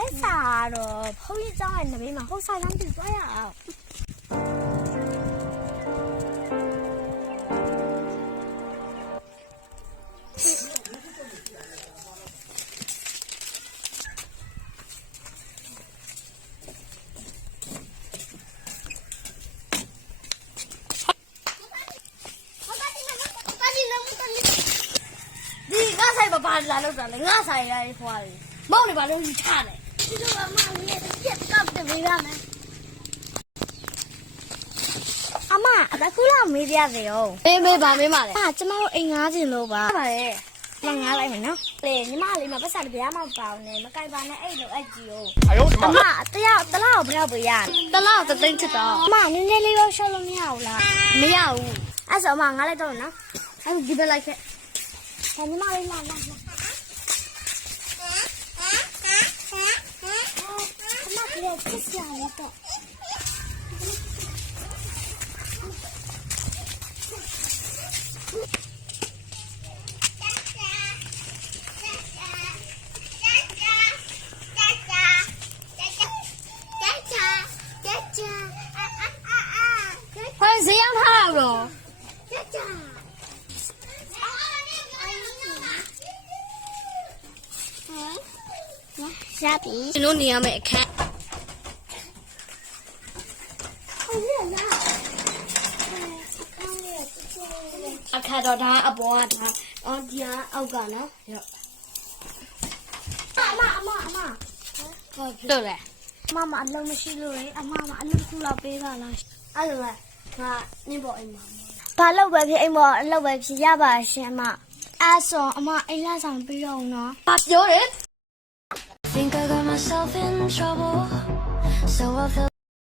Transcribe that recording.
လက်စားတော့ဖုန်းကြီးကြောင်းရဲ့နဘေးမှာဟုတ်ဆိုင်လမ်းတူသွားရအောင်ဒီငါဆိုင်ဘာလာလို့တာလဲငါဆိုင်ရိုင်းဖွားတယ်မောင်နေပါလို့ယူချတယ်ဒီလိုအမလေးပြက်ကပ်တယ်မေးရမယ်အမအတကူလာမေးပြစေရောမေးပါမေးပါလေကျမတို့အိမ်ငားချင်လို့ပါပါလေမငားလိုက်မယ်နော်လေညီမလေးမပတ်စံတရားမပေါင်းနဲ့မကြိုက်ပါနဲ့အဲ့လိုအဲ့ကြီး哦အမတရားတလားဘယ်တော့ပြရတလားသသိန်းချစ်တော့အမနည်းနည်းလေးရောရှောက်လို့မရဘူးလားမရဘူးအဲ့ဆိုအမငားလိုက်တော့နော်အဲ့ဒီဘက်လိုက်ခဲ့ညီမလေးလာလာအမကလေးချစ်စရာလေးတော့ဈေးရောက်ထားတော့ရှာပြီကျွန်တော်နေရမယ့်အခန်းအခါတော့ဒါအပေါ်ကဒါအော်ဒီအောက်ကနော်ဟုတ်ဟုတ်လဲမမအလုံးမရှိလို့လေအမအလုံးခုလောက်ပေးပါလားအဲ့လိုပဲငါနင်းပေါ်အိမ်မှာဘာလို့ပဲဖြစ်အိမ်ပေါ်အလုပ်ပဲဖြစ်ရပါရှင်အမအဲ့ဆိုအမအိမ်လာဆောင်ပြီးတော့နော်ဘာပြောလဲ Think I got myself in trouble so I feel